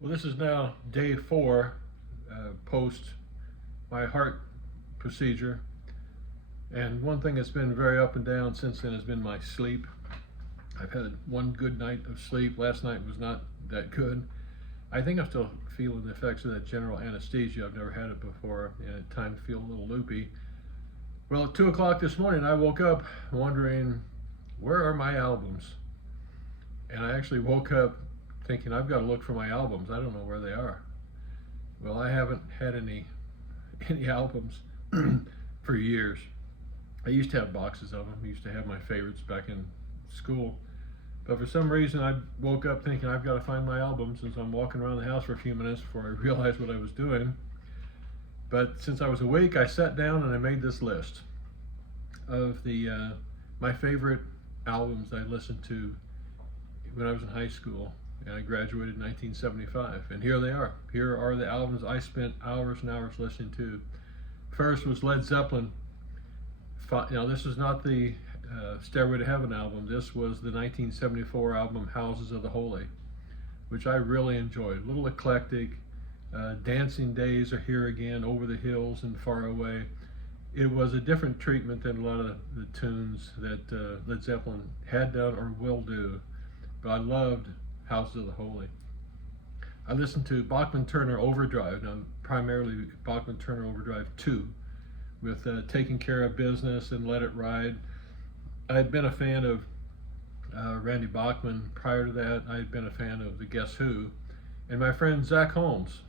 Well, this is now day 4 post my heart procedure. And one thing that's been very up and down since then has been my sleep. I've had one good night of sleep. Last night was not that good. I think I'm still feeling the effects of that general anesthesia. I've never had it before, and at times feel a little loopy. Well, at 2 o'clock this morning, I woke up wondering, where are my albums? And I actually woke up thinking, I've got to look for my albums. I don't know where they are. Well, I haven't had any albums for years. I used to have boxes of them. I used to have my favorites back in school. But for some reason, I woke up thinking, I've got to find my albums, and so I'm walking around the house for a few minutes before I realized what I was doing. But since I was awake, I sat down and I made this list of my favorite albums I listened to when I was in high school, and I graduated in 1975. And here they are. Here are the albums I spent hours and hours listening to. First was Led Zeppelin. Now, this is not the Stairway to Heaven album. This was the 1974 album Houses of the Holy, which I really enjoyed. A little eclectic. Dancing Days Are Here Again, Over the Hills and Far Away. It was a different treatment than a lot of the tunes that Led Zeppelin had done or will do. But I loved Houses of the Holy. I listened to Bachman Turner Overdrive, now primarily Bachman Turner Overdrive 2, with Taking Care of Business and Let It Ride. I had been a fan of Randy Bachman prior to that. I had been a fan of the Guess Who. And my friend Zach Holmes,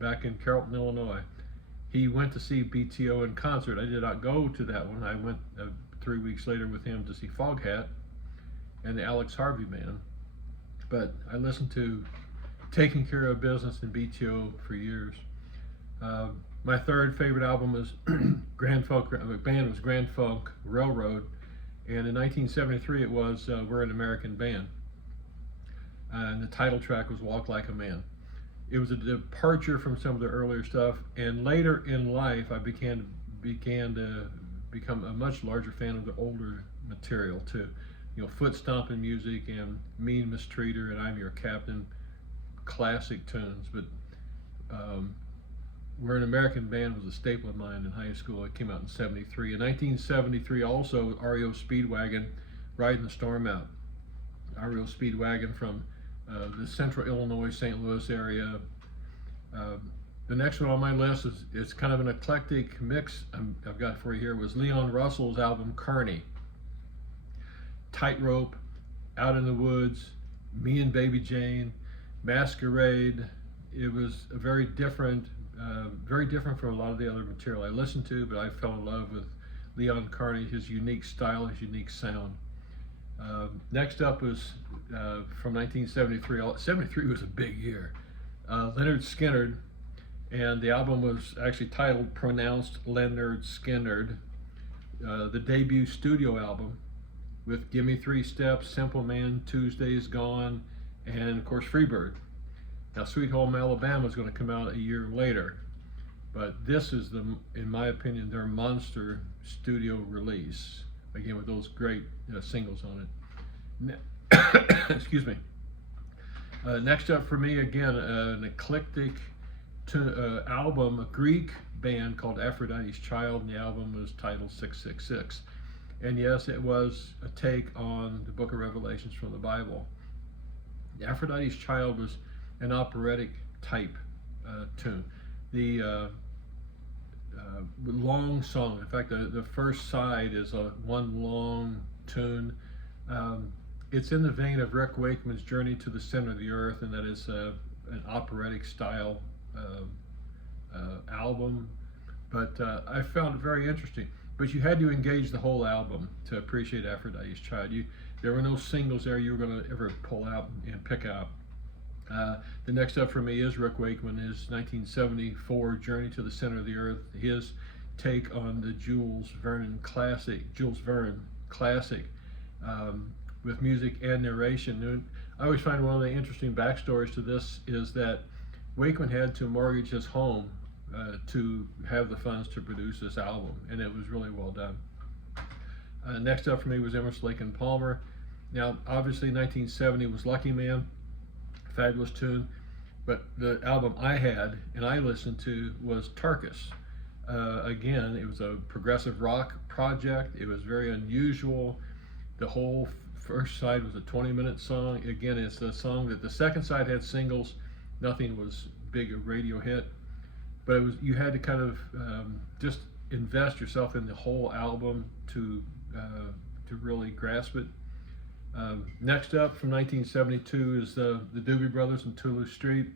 back in Carrollton, Illinois, he went to see BTO in concert. I did not go to that one. I went 3 weeks later with him to see Foghat and the Alex Harvey Band. But I listened to Taking Care of Business and BTO for years. My third favorite album was Grand Funk. The band was Grand Funk Railroad, and in 1973 it was We're an American Band, and the title track was Walk Like a Man. It was a departure from some of the earlier stuff, and later in life I began to become a much larger fan of the older material too. You know, foot stomping music and Mean Mistreater and I'm Your Captain, classic tunes. But We're an American Band was a staple of mine in high school. It came out in '73. In 1973, also REO Speedwagon, Riding the Storm Out. REO Speedwagon from the central Illinois, St. Louis area. The next one on my list is it's kind of an eclectic mix I've got for you here, was Leon Russell's album Carney. Tightrope, Out in the Woods, Me and Baby Jane, Masquerade. It was a very different from a lot of the other material I listened to, but I fell in love with Leon Carney, his unique style, his unique sound. Next up was from 1973. 73 was a big year. Lynyrd Skynyrd, and the album was actually titled Pronounced Lynyrd Skynyrd. The debut studio album with Gimme 3 Steps, Simple Man, Tuesday's Gone, and of course Freebird. Now Sweet Home Alabama is going to come out a year later, but this is, in my opinion, their monster studio release, again with those great singles on it. Excuse me. Next up for me, again, an eclectic album, a Greek band called Aphrodite's Child, and the album was titled 666. And yes, it was a take on the Book of Revelations from the Bible. Aphrodite's Child was an operatic type tune. The long song, in fact, the first side is one long tune. It's in the vein of Rick Wakeman's Journey to the Center of the Earth, and that is an operatic style album. But I found it very interesting. But you had to engage the whole album to appreciate Aphrodite's Child. There were no singles there you were going to ever pull out and pick out. The next up for me is Rick Wakeman, his 1974 Journey to the Center of the Earth, his take on the Jules Verne classic, with music and narration. And I always find one of the interesting backstories to this is that Wakeman had to mortgage his home to have the funds to produce this album, and it was really well done. Next up for me was Emerson, Lake and Palmer. Now, obviously, 1970 was Lucky Man, fabulous tune. But the album I had and I listened to was Tarkus. Again, it was a progressive rock project. It was very unusual. The whole first side was a 20-minute song. Again, it's a song that the second side had singles. Nothing was big a radio hit, but it was, you had to kind of just invest yourself in the whole album to really grasp it. Next up from 1972 is the Doobie Brothers and Toulouse Street.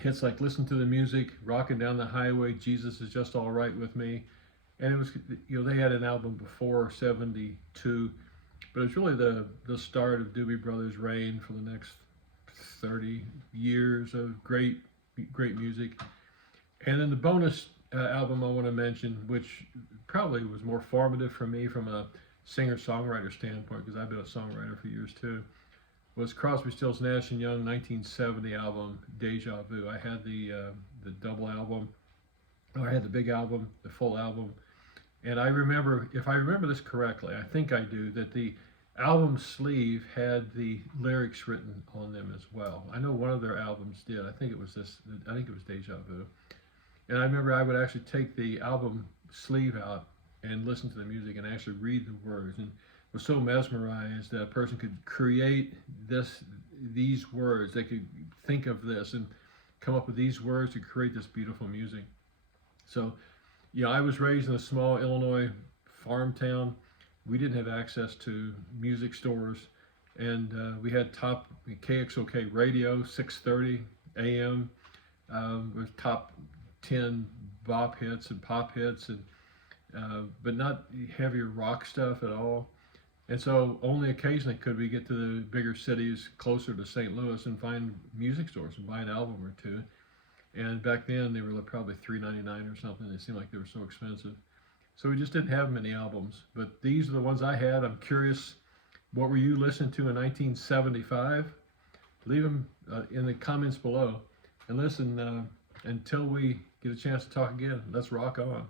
Hits like "Listen to the Music," "Rocking Down the Highway," "Jesus is Just All Right with Me," and it was, you know, they had an album before '72, but it's really the start of Doobie Brothers' reign for the next 30 years of great music. And then the bonus album I want to mention, which probably was more formative for me from a singer-songwriter standpoint, because I've been a songwriter for years too, was Crosby, Stills, Nash and Young 1970 album Deja Vu. I had the double album, or I had the big album, the full album, and I remember, if I remember this correctly, I think I do, that the album sleeve had the lyrics written on them as well. I know one of their albums did. I think it was Deja Vu. And I remember I would actually take the album sleeve out and listen to the music and actually read the words, and was so mesmerized that a person could create these words. They could think of this and come up with these words to create this beautiful music. So, you know, I was raised in a small Illinois farm town. We didn't have access to music stores, and we had top KXOK radio, 6:30 a.m. With top 10 bop hits and pop hits, and but not heavier rock stuff at all. And so only occasionally could we get to the bigger cities closer to St. Louis and find music stores and buy an album or two. And back then they were probably $3.99 or something. They seemed like they were so expensive. So we just didn't have many albums. But these are the ones I had. I'm curious, what were you listening to in 1975? Leave them in the comments below. And listen, until we get a chance to talk again, let's rock on.